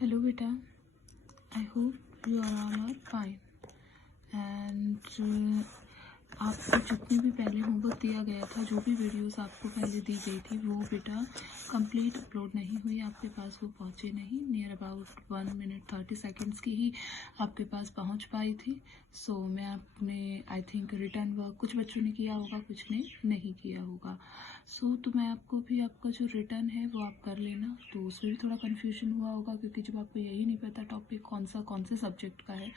Hello beta, I hope you are all are fine and आपको जितनी भी पहले होमवर्क दिया गया था, जो भी वीडियोस आपको पहले दी गई थी, वो बेटा कंप्लीट अपलोड नहीं हुई, आपके पास वो पहुंचे नहीं। नियर अबाउट 1 मिनट 30 सेकेंड्स की ही आपके पास पहुंच पाई थी। सो मैं आपने आई थिंक रिटर्न वर्क कुछ बच्चों ने किया होगा, कुछ ने नहीं किया होगा। तो मैं आपको भी आपका जो रिटर्न है वो आप कर लेना। तो उसमें भी थोड़ा कन्फ्यूजन हुआ होगा, क्योंकि जब आपको यही नहीं पता टॉपिक कौन से सब्जेक्ट का है,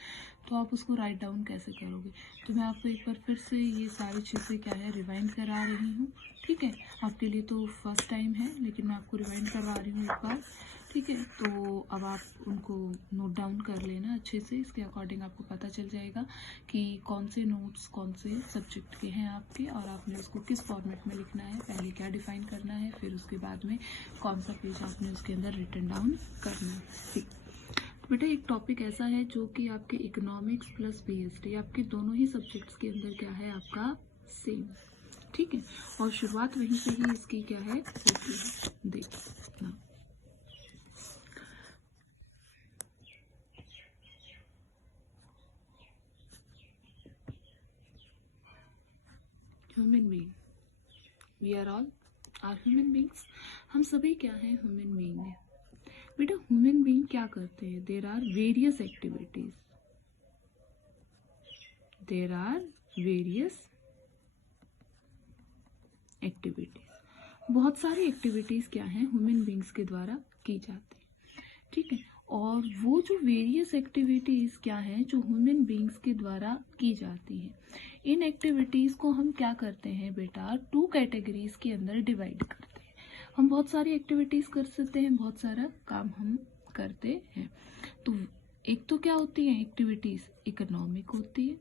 तो आप उसको राइट डाउन कैसे करोगे। तो मैं आपको एक बार फिर से ये सारी चीज़ें क्या है रिवाइंड करा रही हूँ। ठीक है, आपके लिए तो फर्स्ट टाइम है, लेकिन मैं आपको रिवाइंड करवा रही हूँ एक बार। ठीक है, तो अब आप उनको नोट डाउन कर लेना अच्छे से। इसके अकॉर्डिंग आपको पता चल जाएगा कि कौन से नोट्स कौन से सब्जेक्ट के हैं आपके, और आपने उसको किस फॉर्मेट में लिखना है, पहले क्या डिफाइन करना है, फिर उसके बाद में कौन सा पेज आपने उसके अंदर रिटन डाउन करना है। ठीक, बेटा एक टॉपिक ऐसा है जो कि आपके इकोनॉमिक्स प्लस बीएसटी आपके दोनों ही सब्जेक्ट्स के अंदर क्या है आपका सेम। ठीक है, और शुरुआत वहीं से ही इसकी क्या है होती है। देखिए ना, human being, we are all are human beings. हम सभी क्या है ह्यूमन बीइंग है। बेटा ह्यूमन बीइंग क्या करते हैं, there are various activities, there are various activities, बहुत सारी एक्टिविटीज क्या है ह्यूमन बीइंग्स के द्वारा की जाती है। ठीक है, और वो जो वेरियस एक्टिविटीज क्या है जो ह्यूमन बीइंग्स के द्वारा की जाती है, इन एक्टिविटीज को हम क्या करते हैं बेटा, 2 कैटेगरीज के अंदर डिवाइड करते हैं। हम बहुत सारी एक्टिविटीज कर सकते हैं, बहुत सारा काम हम करते हैं। तो एक तो क्या होती है एक्टिविटीज, इकोनॉमिक होती है,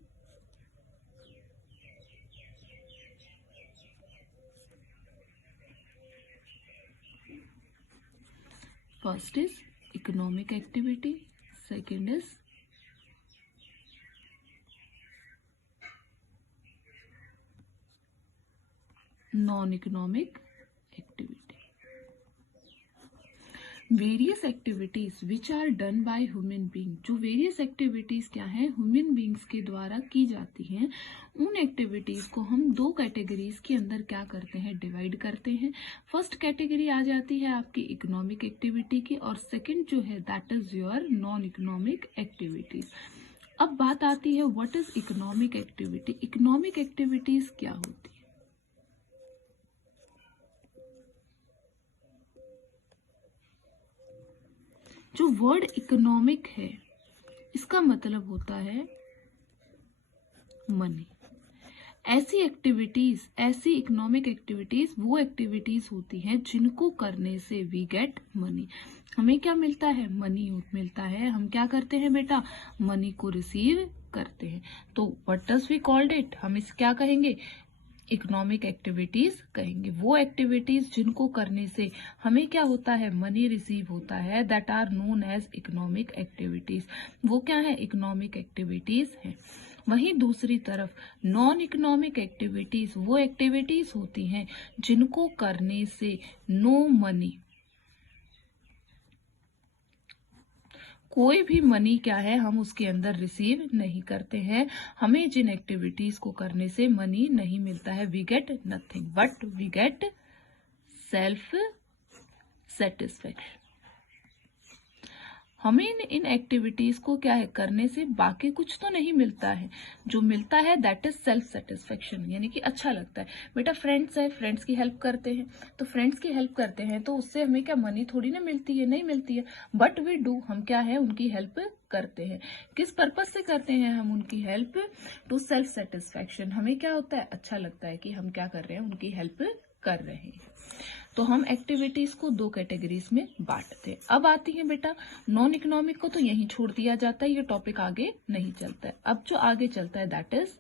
first is economic activity, second is non economic activity. Various activities which are done by human being, जो वेरियस एक्टिविटीज क्या है ह्यूमन बीइंग्स के द्वारा की जाती हैं, उन एक्टिविटीज को हम 2 कैटेगरीज के अंदर क्या करते हैं डिवाइड करते हैं। फर्स्ट कैटेगरी आ जाती है आपकी इकोनॉमिक एक्टिविटी की, और सेकंड जो है that is your non economic activities. अब बात आती है what is economic activity. Economic activities क्या होती है, जो वर्ड इकोनॉमिक है इसका मतलब होता है मनी। ऐसी एक्टिविटीज, ऐसी इकोनॉमिक एक्टिविटीज वो एक्टिविटीज होती हैं जिनको करने से वी गेट मनी। हमें क्या मिलता है, मनी मिलता है। हम क्या करते हैं बेटा, मनी को रिसीव करते हैं। तो what does we called it, हम इस क्या कहेंगे, इकोनॉमिक एक्टिविटीज कहेंगे। वो एक्टिविटीज जिनको करने से हमें क्या होता है, मनी रिसीव होता है, that are known as economic activities. वो क्या है, इकोनॉमिक एक्टिविटीज है। वहीं दूसरी तरफ नॉन इकोनॉमिक एक्टिविटीज वो एक्टिविटीज होती हैं जिनको करने से नो मनी, कोई भी मनी क्या है हम उसके अंदर रिसीव नहीं करते हैं। हमें जिन एक्टिविटीज को करने से मनी नहीं मिलता है, we get nothing but we get self satisfaction. हमें इन एक्टिविटीज को क्या है करने से बाकी कुछ तो नहीं मिलता है, जो मिलता है दैट इज सेल्फ सेटिस्फेक्शन, यानी कि अच्छा लगता है। बेटा फ्रेंड्स है, फ्रेंड्स की हेल्प करते हैं, तो फ्रेंड्स की हेल्प करते हैं तो उससे हमें क्या मनी थोड़ी ना मिलती है, नहीं मिलती है, बट वी डू, हम क्या है उनकी हेल्प करते हैं। किस पर्पज से करते हैं हम उनकी हेल्प, टू सेल्फ सेटिस्फेक्शन। हमें क्या होता है, अच्छा लगता है कि हम क्या कर रहे हैं, उनकी हेल्प कर रहे हैं। तो हम एक्टिविटीज को 2 कैटेगरीज में बांटते हैं। अब आती है बेटा नॉन इकोनॉमिक को, तो यहीं छोड़ दिया जाता है, ये टॉपिक आगे नहीं चलता है। अब जो आगे चलता है दैट इज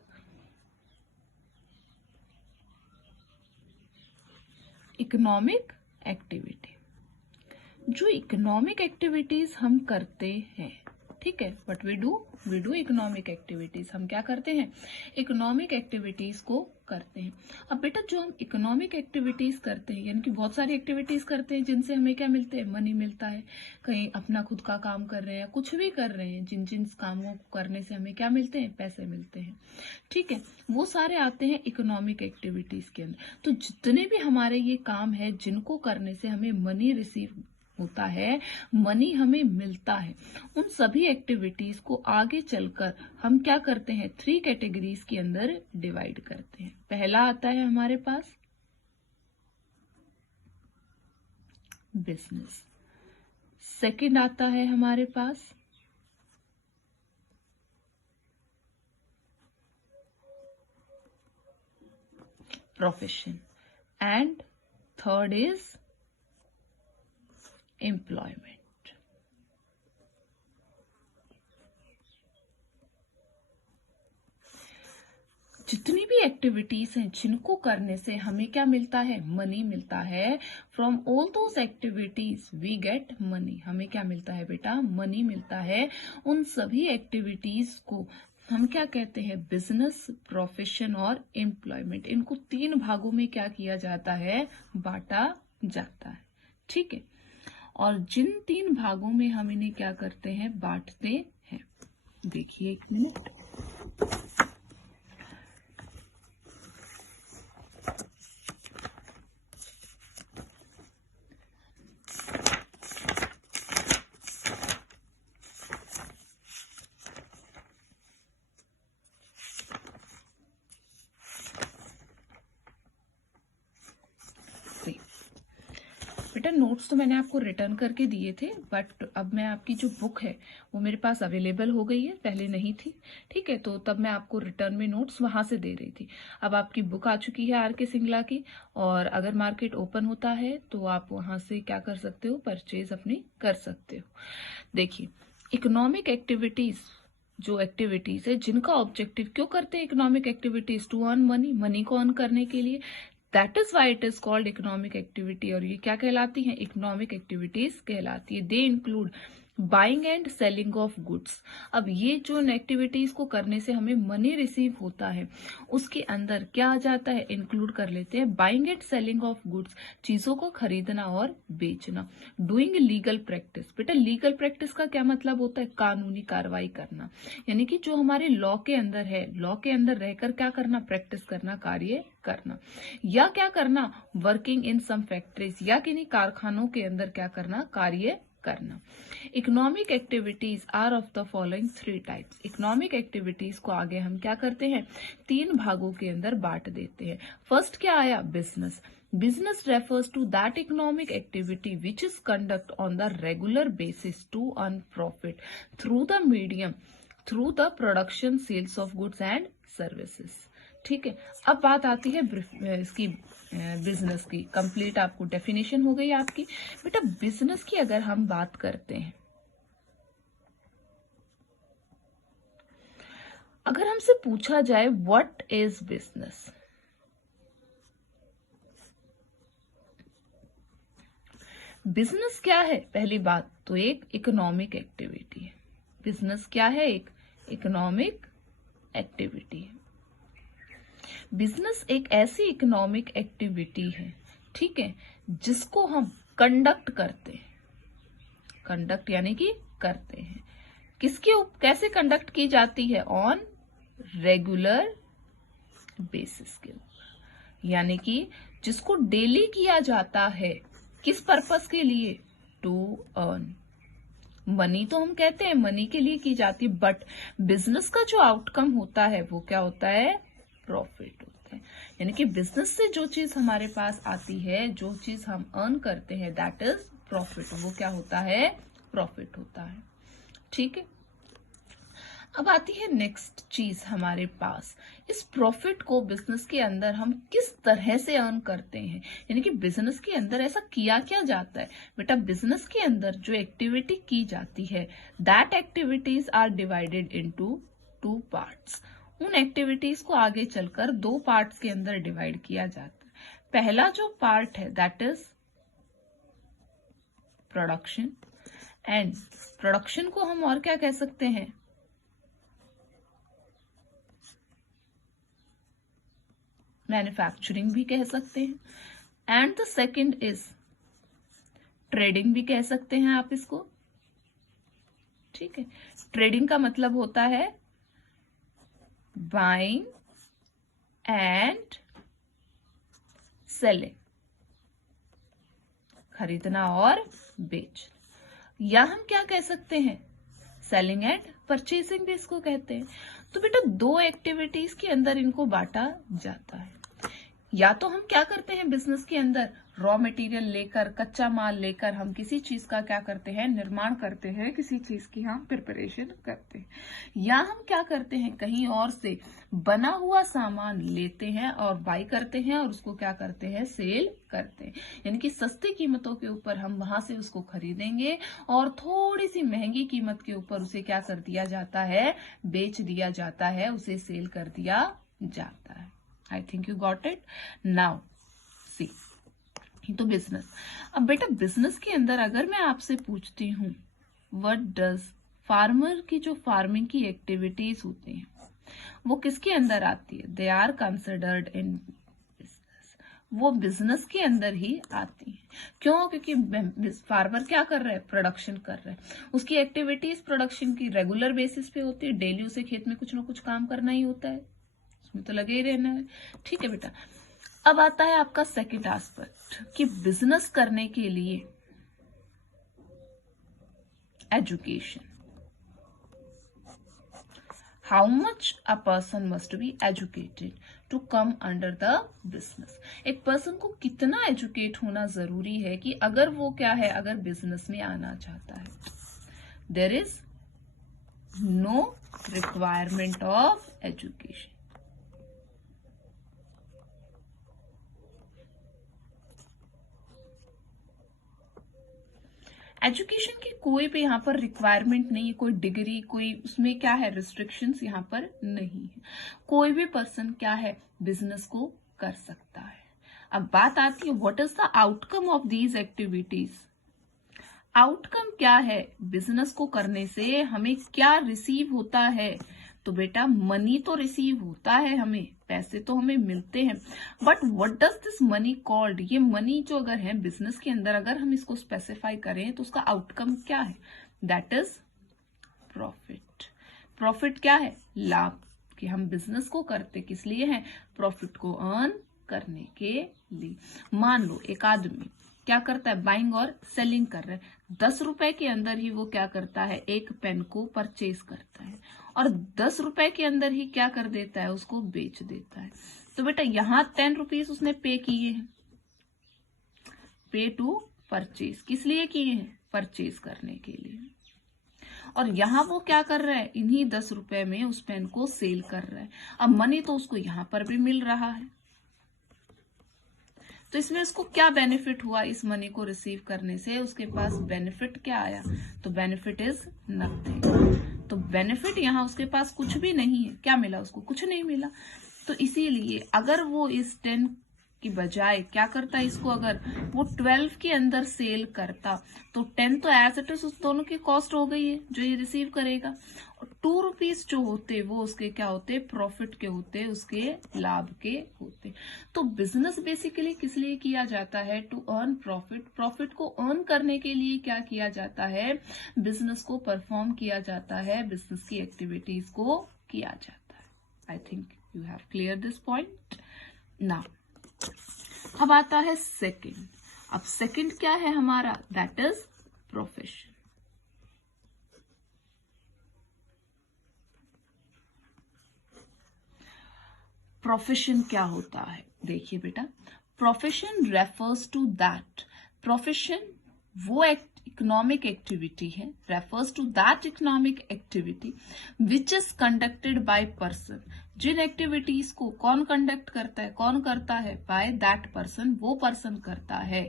इकोनॉमिक एक्टिविटी। जो इकोनॉमिक एक्टिविटीज हम करते हैं, ठीक है। But we do economic activities. हम क्या करते हैं? इकोनॉमिक एक्टिविटीज को करते हैं। अब बेटा जो हम इकोनॉमिक एक्टिविटीज करते हैं, यानी कि बहुत सारी एक्टिविटीज करते हैं जिनसे हमें क्या मिलते हैं? मनी मिलता है। कहीं अपना खुद का काम कर रहे हैं, कुछ भी कर रहे हैं, जिन जिन कामों को करने से हमें क्या मिलते हैं? पैसे मिलते हैं, ठीक है। वो सारे आते हैं इकोनॉमिक एक्टिविटीज के अंदर। तो जितने भी हमारे ये काम है जिनको करने से हमें मनी रिसीव होता है, मनी हमें मिलता है, उन सभी एक्टिविटीज को आगे चलकर हम क्या करते हैं? 3 कैटेगरीज के अंदर डिवाइड करते हैं। पहला आता है हमारे पास बिजनेस, सेकंड आता है हमारे पास profession, and third is employment. जितनी भी एक्टिविटीज हैं जिनको करने से हमें क्या मिलता है? मनी मिलता है। From all those activities we get money. हमें क्या मिलता है बेटा? मनी मिलता है। उन सभी एक्टिविटीज को हम क्या कहते हैं? बिजनेस, प्रोफेशन और एम्प्लॉयमेंट। इनको 3 भागों में क्या किया जाता है? बांटा जाता है, ठीक है। और जिन 3 भागों में हम इन्हें क्या करते हैं? बांटते हैं। देखिए 1 मिनट। बेटा नोट्स तो मैंने आपको रिटर्न करके दिए थे, बट अब मैं आपकी जो बुक है वो मेरे पास अवेलेबल हो गई है, पहले नहीं थी, ठीक है। तो तब मैं आपको रिटर्न में नोट्स वहां से दे रही थी। अब आपकी बुक आ चुकी है आर के सिंगला की, और अगर मार्केट ओपन होता है तो आप वहां से क्या कर सकते हो? परचेज अपनी कर सकते हो। देखिए इकोनॉमिक एक्टिविटीज, जो एक्टिविटीज है जिनका ऑब्जेक्टिव, क्यों करते हैं economic activities? To earn money, money को अर्न करने के लिए। That is why it is called economic activity. और ये क्या कहलाती है? इकोनॉमिक एक्टिविटीज कहलाती है। They include buying and selling of goods. अब ये जो एक्टिविटीज को करने से हमें मनी रिसीव होता है, उसके अंदर क्या आ जाता है? इंक्लूड कर लेते हैं buying and selling of goods, चीजों को खरीदना और बेचना। Doing legal practice. बेटा लीगल प्रैक्टिस का क्या मतलब होता है? कानूनी कार्रवाई करना, यानी कि जो हमारे लॉ के अंदर है, लॉ के अंदर रहकर क्या करना? प्रैक्टिस करना, कार्य करना। या क्या करना? वर्किंग इन सम फैक्ट्रीज, या किन्हीं कारखानों के अंदर क्या करना? कार्य करना। Economic activities are of the following 3 types. Economic activities को आगे हम क्या करते हैं? 3 भागों के अंदर बांट देते हैं। फर्स्ट क्या आया? Business. Business refers to that economic activity which is conducted on the regular basis to earn profit through the production, sales of goods and services. ठीक है। अब बात आती है इसकी बिजनेस की। कंप्लीट आपको डेफिनेशन हो गई आपकी। बेटा बिजनेस की अगर हम बात करते हैं, अगर हमसे पूछा जाए व्हाट इज बिजनेस, बिजनेस क्या है? पहली बात तो एक इकोनॉमिक एक्टिविटी है। बिजनेस क्या है? एक इकोनॉमिक एक्टिविटी है। बिजनेस एक ऐसी इकोनॉमिक एक्टिविटी है, ठीक है, जिसको हम कंडक्ट करते हैं। कंडक्ट यानी कि करते हैं। कैसे कंडक्ट की जाती है? ऑन रेगुलर बेसिस के ऊपर, यानी कि जिसको डेली किया जाता है। किस पर्पस के लिए? To earn money. तो हम कहते हैं मनी के लिए की जाती है, बट बिजनेस का जो आउटकम होता है वो क्या होता है? प्रॉफिट होता है। यानी कि बिजनेस से जो चीज हमारे पास आती है, जो चीज हम अर्न करते हैं, दैट इज प्रॉफिट। वो क्या होता है? प्रॉफिट होता है, ठीक है। अब आती है नेक्स्ट चीज हमारे पास, इस प्रॉफिट को बिजनेस के अंदर हम किस तरह से अर्न करते हैं, यानी कि बिजनेस के अंदर ऐसा किया क्या जाता है। बेटा बिजनेस के अंदर जो एक्टिविटी की जाती है, that activities are divided into 2 parts. उन एक्टिविटीज को आगे चलकर 2 पार्ट्स के अंदर डिवाइड किया जाता है। पहला जो पार्ट है that is production, and production को हम और क्या कह सकते हैं, मैन्युफैक्चरिंग भी कह सकते हैं। And the second is trading भी कह सकते हैं आप इसको, ठीक है। ट्रेडिंग का मतलब होता है बाइंग एंड सेलिंग, खरीदना और बेच, या हम क्या कह सकते हैं, सेलिंग एंड परचेसिंग भी इसको कहते हैं। तो बेटा दो एक्टिविटीज के अंदर इनको बांटा जाता है। या तो हम क्या करते हैं बिजनेस के अंदर, रॉ मटेरियल लेकर, कच्चा माल लेकर हम किसी चीज का क्या करते हैं, निर्माण करते हैं, किसी चीज की हम प्रिपरेशन करते हैं। या हम क्या करते हैं, कहीं और से बना हुआ सामान लेते हैं और बाई करते हैं और उसको क्या करते हैं, सेल करते हैं। यानी कि सस्ती कीमतों के ऊपर हम वहां से उसको खरीदेंगे और थोड़ी सी महंगी कीमत के ऊपर उसे क्या कर दिया जाता है, बेच दिया जाता है, उसे सेल कर दिया जाता है। I think you got it now. See, तो बिजनेस। अब बेटा बिजनेस के अंदर अगर मैं आपसे पूछती हूँ व्हाट डज, फार्मर की जो फार्मिंग की एक्टिविटीज होती हैं वो किसके अंदर आती है, they are considered in business, वो बिजनेस के अंदर ही आती है। क्यों, क्योंकि फार्मर क्या कर रहा है, प्रोडक्शन कर रहा है, उसकी एक्टिविटीज प्रोडक्शन की रेगुलर बेसिस पे होती है, डेली उसे खेत में कुछ ना कुछ काम करना ही होता है, उसमें तो लगे ही रहना है, ठीक है बेटा। अब आता है आपका सेकंड एस्पेक्ट कि बिजनेस करने के लिए education, how much a person must be educated to come under the business. एक पर्सन को कितना एजुकेट होना जरूरी है कि अगर वो क्या है, अगर बिजनेस में आना चाहता है। There is no requirement of education. Education की कोई भी यहाँ पर रिक्वायरमेंट नहीं है, कोई डिग्री, कोई उसमें क्या है, रिस्ट्रिक्शंस यहाँ पर नहीं है। कोई भी पर्सन क्या है, बिजनेस को कर सकता है। अब बात आती है what is the outcome of these activities. Outcome क्या है, बिजनेस को करने से हमें क्या रिसीव होता है। तो बेटा मनी तो रिसीव होता है, हमें पैसे तो हमें मिलते हैं, but what does this money called, ये मनी जो अगर है बिजनेस के अंदर, अगर हम इसको स्पेसिफाई करें तो उसका आउटकम क्या है, दैट इज प्रॉफिट। प्रॉफिट क्या है, लाभ, कि हम बिजनेस को करते किस लिए हैं, प्रॉफिट को अर्न करने के लिए। मान लो एक आदमी क्या करता है, बाइंग और सेलिंग कर रहा है, 10 रुपए के अंदर ही वो क्या करता है, एक पेन को परचेज करता है और 10 रुपए के अंदर ही क्या कर देता है, उसको बेच देता है। तो बेटा यहाँ 10 रुपीज उसने पे किए हैं, पे टू परचेज, किस लिए किए हैं, परचेज करने के लिए। और यहाँ वो क्या कर रहा है, इन्हीं 10 रुपए में उस पेन को सेल कर रहा है। अब मनी तो उसको यहाँ पर भी मिल रहा है, तो इसमें उसको क्या बेनिफिट हुआ, इस मनी को रिसीव करने से उसके पास बेनिफिट क्या आया, तो बेनिफिट इज नथिंग। तो बेनिफिट यहाँ उसके पास कुछ भी नहीं है, क्या मिला उसको, कुछ नहीं मिला। तो इसीलिए अगर वो इस 10 की बजाय क्या करता है, इसको अगर वो 12 के अंदर सेल करता तो 10 तो एज इट इज उस दोनों की कॉस्ट हो गई है जो ये रिसीव करेगा, और 2 रुपीज जो होते वो उसके क्या होते, प्रॉफिट के होते, उसके लाभ के होते। तो बिजनेस बेसिकली किस लिए किया जाता है, टू अर्न प्रॉफिट। प्रॉफिट को अर्न करने के लिए क्या किया जाता है, बिजनेस को परफॉर्म किया जाता है, बिजनेस की एक्टिविटीज को किया जाता है। I think you have clear this point now. अब आता है सेकंड। अब सेकंड क्या है हमारा, दैट इज प्रोफेशन। प्रोफेशन क्या होता है, देखिए बेटा, profession refers to that, profession वो इकोनॉमिक एक्टिविटी है, refers to that economic activity which is conducted by person. जिन एक्टिविटीज को कौन कंडक्ट करता है, कौन करता है, बाय दैट पर्सन, वो पर्सन करता है,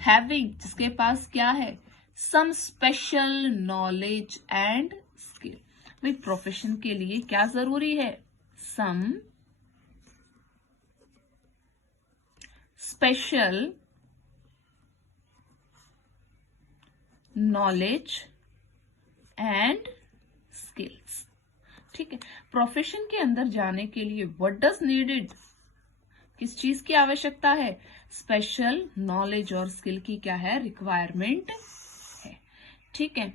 हैविंग, जिसके पास क्या है, some special knowledge and skill. भाई प्रोफेशन के लिए क्या जरूरी है, some special knowledge and skills. ठीक है, प्रोफेशन के अंदर जाने के लिए व्हाट डज नीडेड, किस चीज की आवश्यकता है, स्पेशल नॉलेज और स्किल की क्या है, रिक्वायरमेंट है। ठीक है,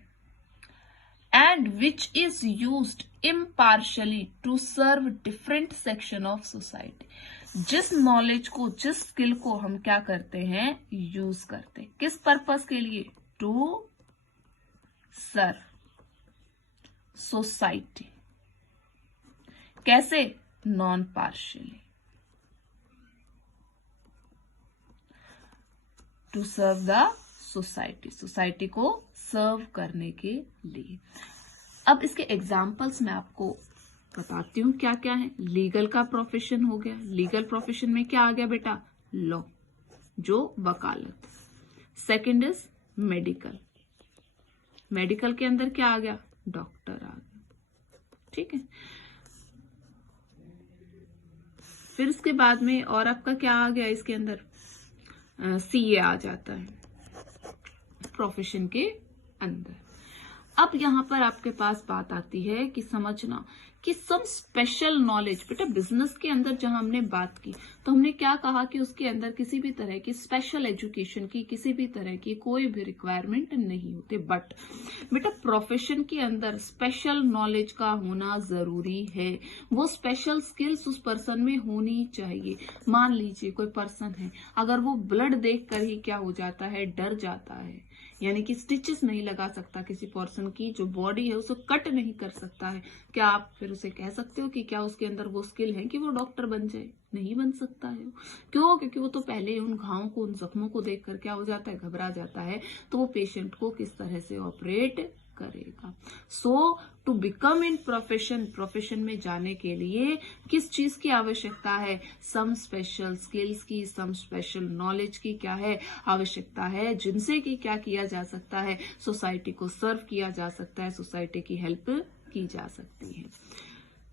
and which is used impartially to serve different section of society. जिस नॉलेज को, जिस स्किल को हम क्या करते हैं, यूज करते हैं, किस पर्पस के लिए, टू सर्व सोसाइटी। कैसे, non partially, to serve the society, society को सर्व करने के लिए। अब इसके एग्जाम्पल्स मैं आपको बताती हूँ क्या क्या है। लीगल का प्रोफेशन हो गया, लीगल प्रोफेशन में क्या आ गया बेटा, लॉ, जो वकालत। सेकंड इज मेडिकल, मेडिकल के अंदर क्या आ गया, डॉक्टर आ गया। ठीक है, फिर इसके बाद में और आपका क्या आ गया, इसके अंदर सीए आ जाता है प्रोफेशन के अंदर। अब यहां पर आपके पास बात आती है कि समझना कि सम स्पेशल नॉलेज, बेटा बिजनेस के अंदर जहां हमने बात की तो हमने क्या कहा कि उसके अंदर किसी भी तरह की स्पेशल एजुकेशन की, किसी भी तरह की कोई भी रिक्वायरमेंट नहीं होती। बट बेटा प्रोफेशन के अंदर स्पेशल नॉलेज का होना जरूरी है, वो स्पेशल स्किल्स उस पर्सन में होनी चाहिए। मान लीजिए कोई पर्सन है, अगर वो ब्लड देखकर ही क्या हो जाता है, डर जाता है, यानी कि स्टिचेस नहीं लगा सकता, किसी पर्सन की जो बॉडी है उसे कट नहीं कर सकता है, क्या आप फिर उसे कह सकते हो कि क्या उसके अंदर वो स्किल है कि वो डॉक्टर बन जाए? नहीं बन सकता है। क्यों? क्योंकि वो तो पहले उन घावों को, उन जख्मों को देखकर क्या हो जाता है, घबरा जाता है। तो वो पेशेंट को किस तरह से ऑपरेट करेगा। So to become in profession, profession में जाने के लिए किस चीज की आवश्यकता है, सम स्पेशल स्किल्स की, सम स्पेशल नॉलेज की क्या है, आवश्यकता है, जिनसे कि क्या किया जा सकता है, सोसाइटी को सर्व किया जा सकता है, सोसाइटी की हेल्प की जा सकती है।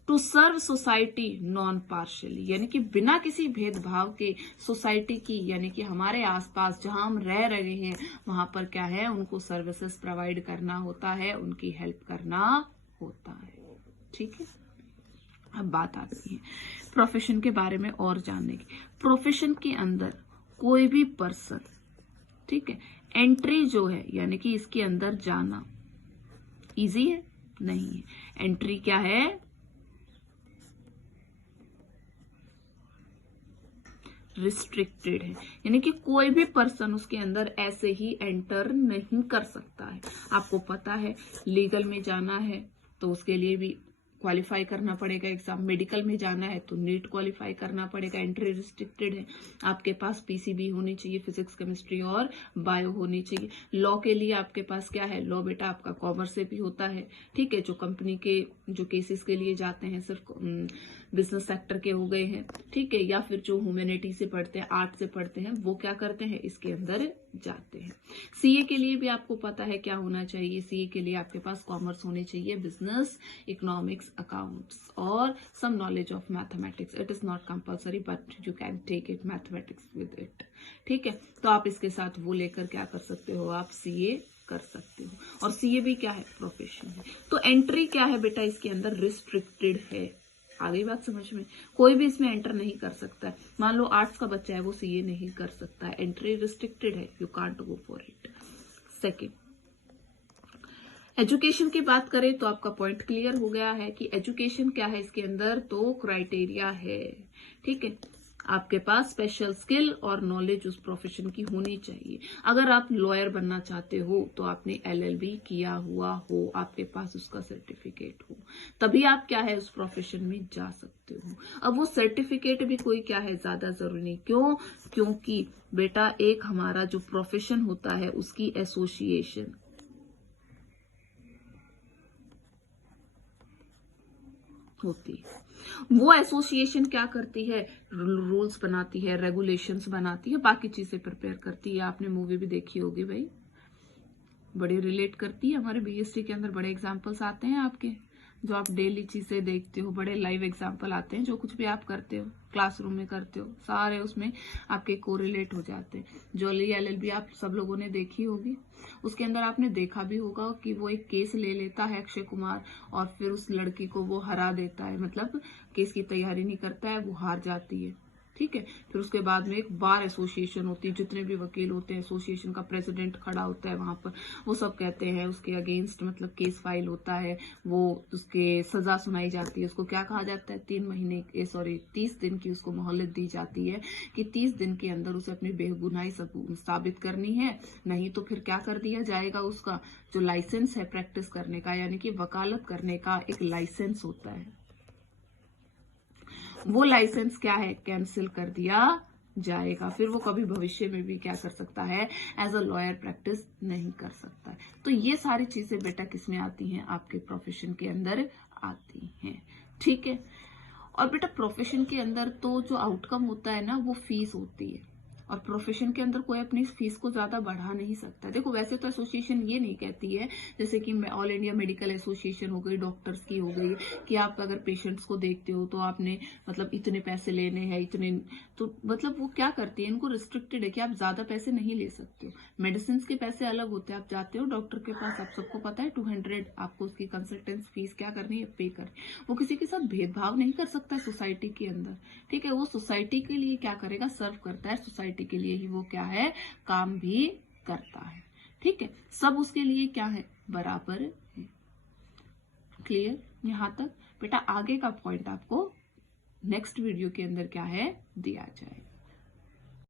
To serve society non partially, यानी कि बिना किसी भेदभाव के सोसाइटी की, यानी कि हमारे आसपास जहां हम रह रहे हैं वहां पर क्या है, उनको सर्विसेज प्रोवाइड करना होता है, उनकी हेल्प करना होता है। ठीक है, अब बात आती है प्रोफेशन के बारे में और जानने की। प्रोफेशन के अंदर कोई भी पर्सन, ठीक है, एंट्री जो है यानी कि इसके अंदर जाना इजी है, नहीं है। एंट्री क्या है, रिस्ट्रिक्टेड है, यानी कि कोई भी पर्सन उसके अंदर ऐसे ही एंटर नहीं कर सकता है। आपको पता है लीगल में जाना है तो उसके लिए भी क्वालिफाई करना पड़ेगा एग्जाम, मेडिकल में जाना है तो नीट क्वालिफाई करना पड़ेगा, एंट्री रिस्ट्रिक्टेड है। आपके पास पीसीबी होनी चाहिए, फिजिक्स केमिस्ट्री और बायो होनी चाहिए। लॉ के लिए आपके पास क्या है, लॉ बेटा आपका कॉमर्स से भी होता है। ठीक है, जो कंपनी के जो केसेस के लिए जाते हैं सिर्फ बिजनेस सेक्टर के हो गए हैं, ठीक है, या फिर जो ह्यूमैनिटी से पढ़ते हैं, आर्ट से पढ़ते हैं, वो क्या करते हैं, इसके अंदर जाते हैं। सीए के लिए भी आपको पता है क्या होना चाहिए, सीए के लिए आपके पास कॉमर्स होनी चाहिए, बिजनेस, इकोनॉमिक्स, अकाउंट्स और some knowledge of mathematics. It is not compulsory but you can take it mathematics with it. ठीक है, तो आप इसके साथ वो लेकर क्या कर सकते हो, आप सीए कर सकते हो। और सीए भी क्या है, प्रोफेशन है। तो एंट्री क्या है बेटा, इसके अंदर रिस्ट्रिक्टेड है। आ गई बात समझ में, कोई भी इसमें एंटर नहीं कर सकता है। मान लो आर्ट्स का बच्चा है, वो सीए नहीं कर सकता है, एंट्री रिस्ट्रिक्टेड है, you can't go for it. Second, education की बात करें तो आपका पॉइंट क्लियर हो गया है कि एजुकेशन क्या है, इसके अंदर तो क्राइटेरिया है। ठीक है, आपके पास स्पेशल स्किल और नॉलेज उस प्रोफेशन की होनी चाहिए। अगर आप लॉयर बनना चाहते हो तो आपने एलएलबी किया हुआ हो, आपके पास उसका सर्टिफिकेट हो, तभी आप क्या है उस प्रोफेशन में जा सकते हो। अब वो सर्टिफिकेट भी कोई क्या है, ज्यादा जरूरी नहीं। क्यों? क्योंकि बेटा एक हमारा जो प्रोफेशन होता है उसकी एसोसिएशन होती है। वो एसोसिएशन क्या करती है, रूल्स बनाती है, रेगुलेशंस बनाती है, बाकी चीजें प्रिपेयर करती है। आपने मूवी भी देखी होगी भाई, बड़े रिलेट करती है। हमारे बीएससी के अंदर बड़े एग्जांपल्स आते हैं आपके, जो आप डेली चीजें देखते हो, बड़े लाइव एग्जाम्पल आते हैं, जो कुछ भी आप करते हो क्लासरूम में करते हो, सारे उसमें आपके कोरिलेट हो जाते हैं। जॉली LLB आप सब लोगों ने देखी होगी, उसके अंदर आपने देखा भी होगा कि वो एक केस ले लेता है अक्षय कुमार और फिर उस लड़की को वो हरा देता है, मतलब केस की तैयारी नहीं करता है, वो हार जाती है। ठीक है, फिर उसके बाद में एक बार एसोसिएशन होती है, जितने भी वकील होते हैं, एसोसिएशन का प्रेसिडेंट खड़ा होता है वहां पर, वो सब कहते हैं उसके अगेंस्ट, मतलब केस फाइल होता है, वो उसके सजा सुनाई जाती है। उसको क्या कहा जाता है, 30 दिन की उसको मोहलत दी जाती है कि 30 दिन के अंदर उसे अपनी बेगुनाही साबित करनी है, नहीं तो फिर क्या कर दिया जाएगा, उसका जो लाइसेंस है प्रैक्टिस करने का, यानी कि वकालत करने का एक लाइसेंस होता है, वो लाइसेंस क्या है, कैंसिल कर दिया जाएगा। फिर वो कभी भविष्य में भी क्या कर सकता है, एज अ लॉयर प्रैक्टिस नहीं कर सकता है। तो ये सारी चीजें बेटा किसमें आती हैं, आपके प्रोफेशन के अंदर आती हैं। ठीक है, और बेटा प्रोफेशन के अंदर तो जो आउटकम होता है ना, वो फीस होती है, और प्रोफेशन के अंदर कोई अपनी फीस को ज्यादा बढ़ा नहीं सकता। देखो वैसे तो एसोसिएशन ये नहीं कहती है, जैसे कि ऑल इंडिया मेडिकल एसोसिएशन हो गई, डॉक्टर्स की हो गई, कि आप अगर पेशेंट्स को देखते हो तो आपने मतलब इतने पैसे लेने हैं, इतने, तो मतलब वो क्या करती है, इनको रिस्ट्रिक्टेड है कि आप ज्यादा पैसे नहीं ले सकते हो। मेडिसिन के पैसे अलग होते हैं, आप जाते हो डॉक्टर के पास, आप सबको पता है 200 आपको उसकी कंसल्टेंस फीस क्या करनी है, पे करनी। वो किसी के साथ भेदभाव नहीं कर सकता है सोसाइटी के अंदर। ठीक है, वो सोसाइटी के लिए क्या करेगा, सर्व करता है, सोसाइटी के लिए ही वो क्या है, काम भी करता है। ठीक है, सब उसके लिए क्या है, बराबर है। क्लियर यहां तक बेटा? आगे का पॉइंट आपको नेक्स्ट वीडियो के अंदर क्या है, दिया जाएगा।